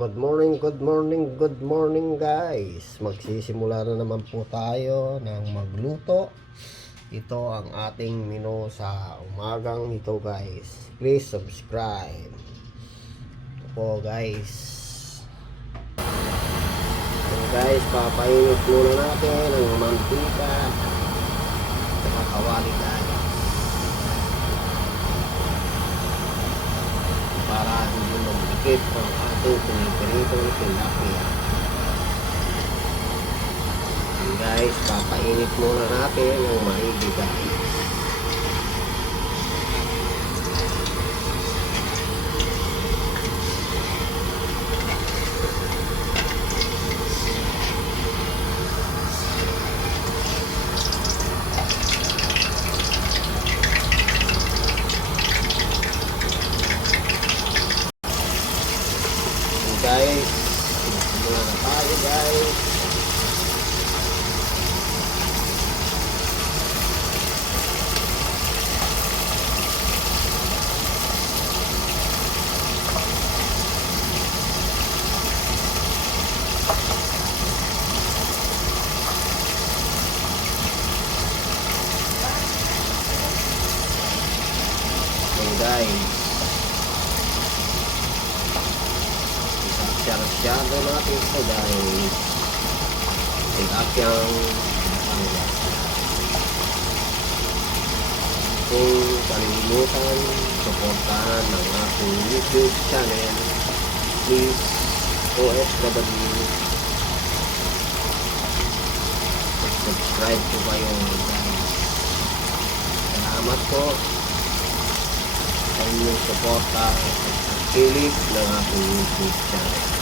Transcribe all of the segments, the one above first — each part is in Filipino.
Good morning, good morning, good morning guys. Magsisimula na naman po tayo ng magluto. Ito ang ating menu sa umagang ito guys. Please subscribe. Ito po guys. So guys, papainit muna natin ang mantika. Nakakawali guys. para hindi magdikit ang ating pinipiritong tilapia. And guys, papainit muna natin ang maigi guys. And guys, muna na tayo guys. Guys, Masyado natin ito dahil tilakyang pangga. Kung kalilimutan, supportahan ang aking YouTube channel, please OFW subscribe po kayo guys. Salamat po sa inyong suporta at pagpilit ng aking YouTube channel.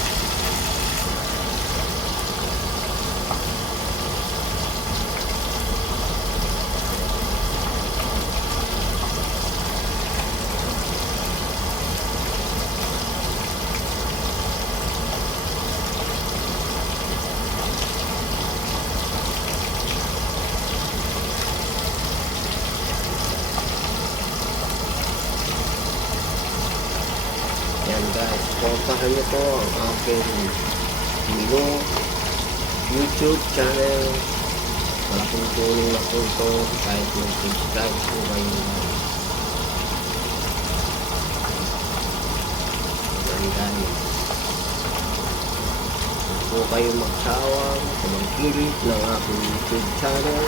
Guys, supportahan nyo po ang aking Mino YouTube channel. Malaking tulong na po ito kahit mag-subscribe po kayo guys. Po kayo magsawang kumangkilit ng aking YouTube channel.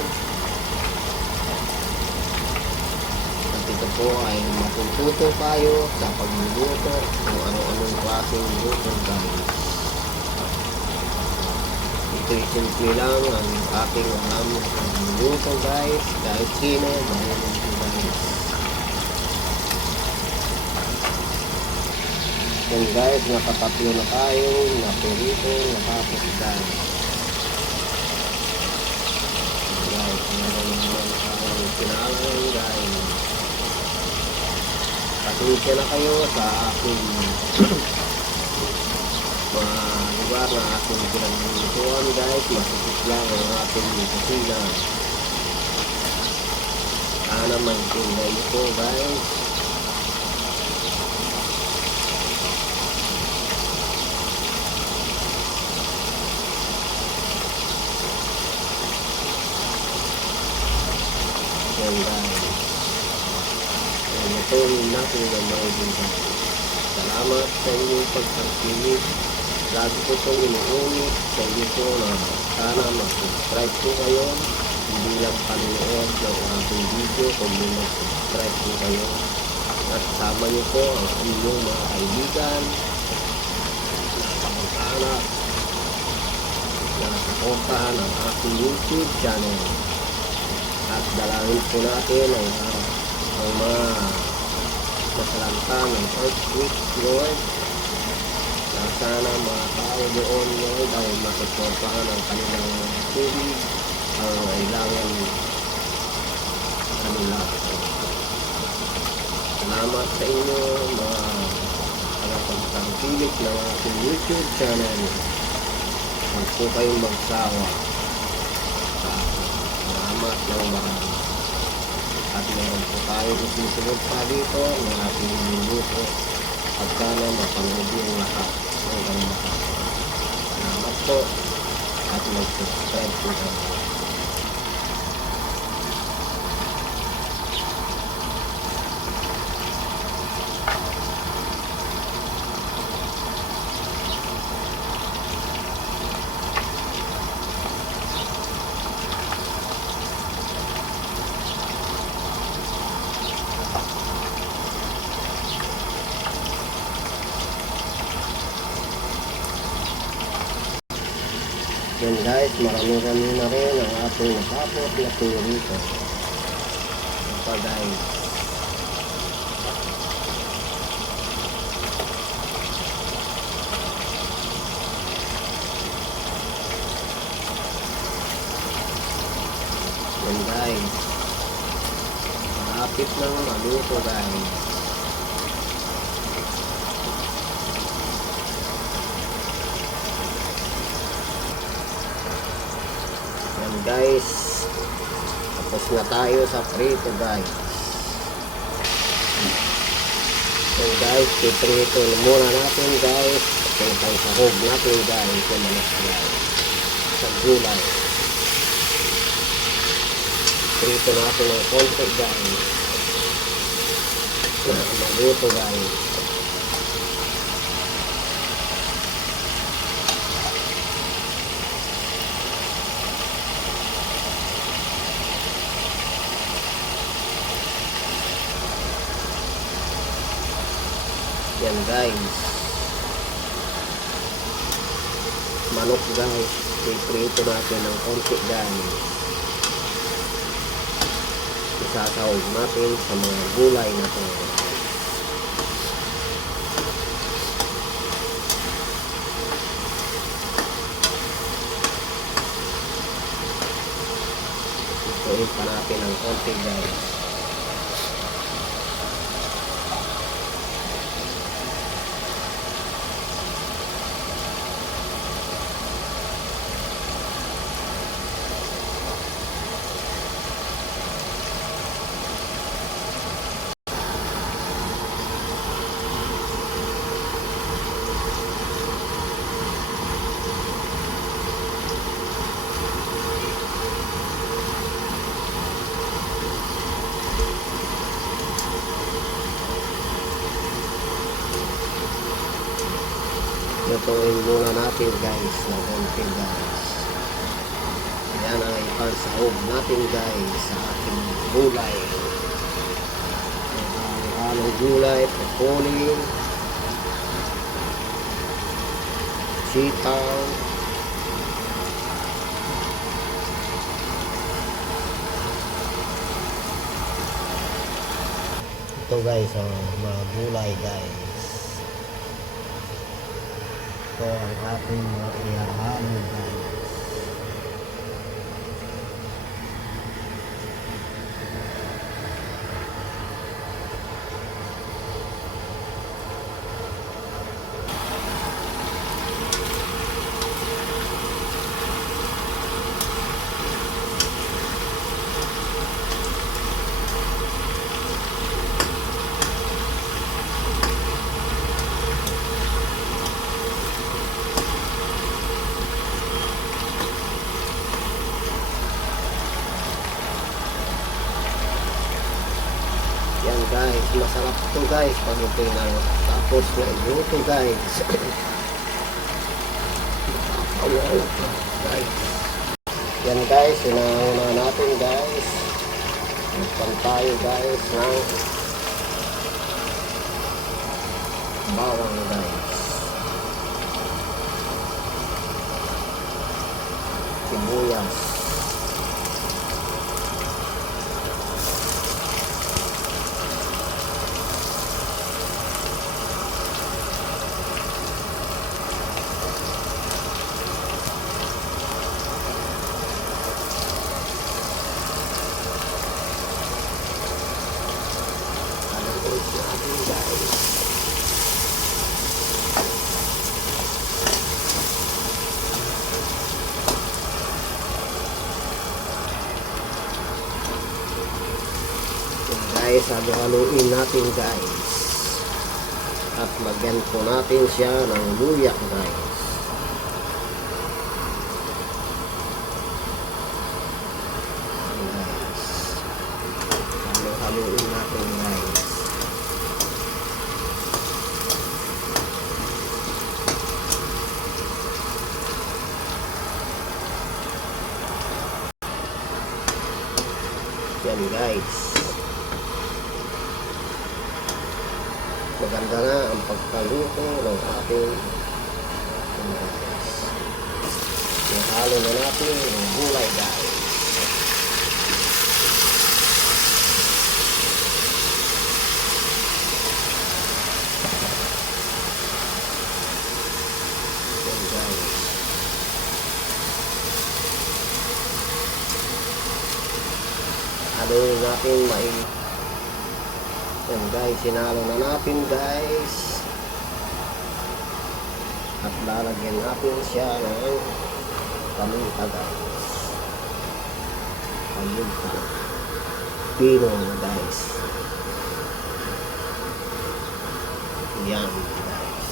At ito po ay matututo tayo sa pagluluto kung ano-anong klaseng luto guys. Ito'y simple lang ang ating alam sa pagluluto guys. Kahit sino, marunong po guys. Yan guys, nakatatlo na tayo, napirito, natapos guys. Guys, meron naman tayong pinalang guys. Pasensya na kayo sa aking mga lugar na ating pinaglutuan guys. Masakit lang ang ating kusina. Sana maintindihan po guys. Yan guys. Yan, natuloy natin ang maibigay. Salamat sa inyong pagpagpilit. Lagi ko itong inuulit sa inyo po na sana mag-subscribe po kayo. Hindi lang panonood ng ating video may mag-subscribe po kayo. At sama niyo po ang inyong mga kaibigan, nakapag-anak, na nasuportahan ang aking YouTube channel. At dalangin po natin ang, ang mga masalanta ng earthquake Lord. Na sana mga tao doon Lord ay masuportahan ang kanilang tubig ang kailangan kanila. Salamat sa inyo mga tagapagtangkilik ng aking YouTube channel. Huwag po kayong magsawa. Salamat ng marami at meron po tayo isisunod pa dito ng ating minuto at sana mapanood yung lahat hanggang matapos. Salamat po at mag-subscribe po sa mga guys, marami-rami na rin ang ating nakapot na pinurito. Ito pa guys. Yan guys. Malapit nang maluto guys. Guys. Tapos na tayo sa prito guys. So guys, piprito na muna natin guys. Itong pangsahog natin guys. Yung manas guys. Sa gulay. Prito natin ng konti guys. Na maluto guys. Yan guys. Manok guys. Piprito natin ng konti guys. Isasawag natin sa mga gulay na to. Ituin pa natin ng konti guys. Lutuin muna natin guys ng konti guys. Yan ang ipansahog natin guys sa ating gulay. Halong gulay, pupuli, sitaw, ito guys, ang mga gulay guys. Ito ang ating mga ito na tapos na iluto guys. Guys. Yan guys, inauna natin guys. Magpan tayo guys ng bawang guys. Sibuyas. Haluin natin guys. Halo-haluin natin guys. At lagyan po natin siya ng luya guys. Yan guys. Maganda na ang pagkaluto ng ating guys. Ihalo na natin ang gulay guys. Haluin natin maing yan guys, sinalo na natin guys. At lalagyan natin siya ng paminta guys. Paminta. Pino guys. Yan guys.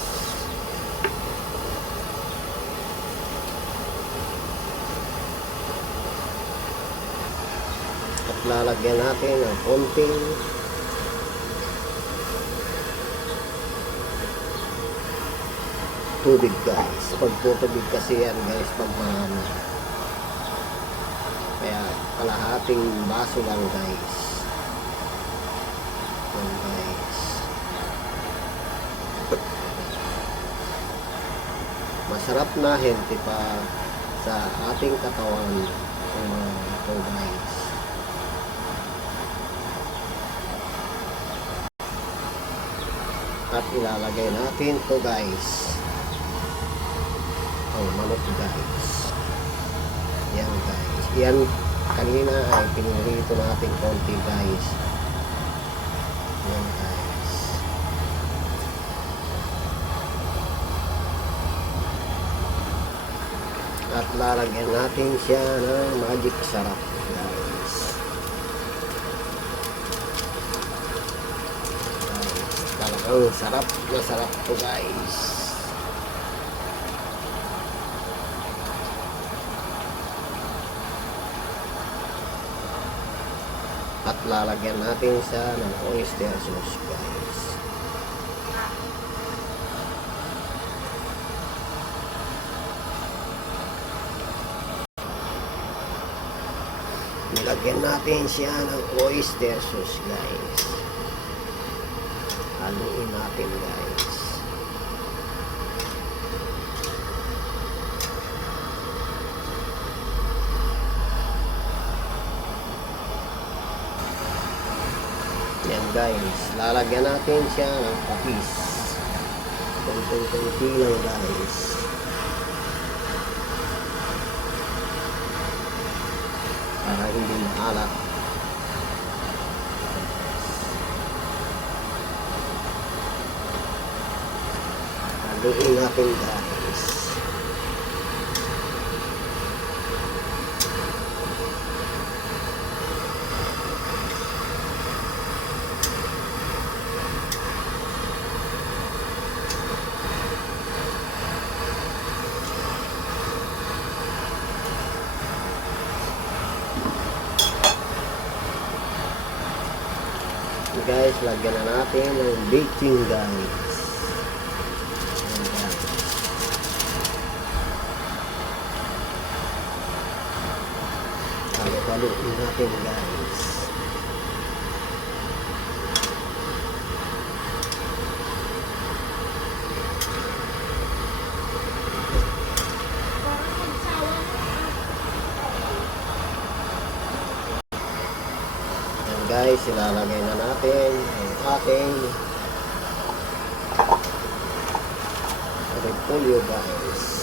At lalagyan natin ng konting tubig guys. Pag tubig kasi yan guys, pag marami. Kaya kalahating baso lang guys. Yan guys. Masarap na healthy pa sa ating katawan ang mga ito guys. At ilalagay natin to guys manok guys. Yan guys. Yan kanina ay pinurito natin konti guys. Yan guys. At lalagyan natin siya ng magic sarap Talagang sarap na sarap to guys. Lalagyan natin siya ng oyster sauce guys. Nilagyan natin siya ng oyster sauce guys. Haluin natin guys. Yan guys, lalagyan natin siya ng patis. Kunting-kunti lang guys. Para hindi maalat. Haluin natin guys. Guys, lagyan na natin ng baking guys. Halo-haloin natin guys. Guys, ilalagay na natin ang ating repolyo guys.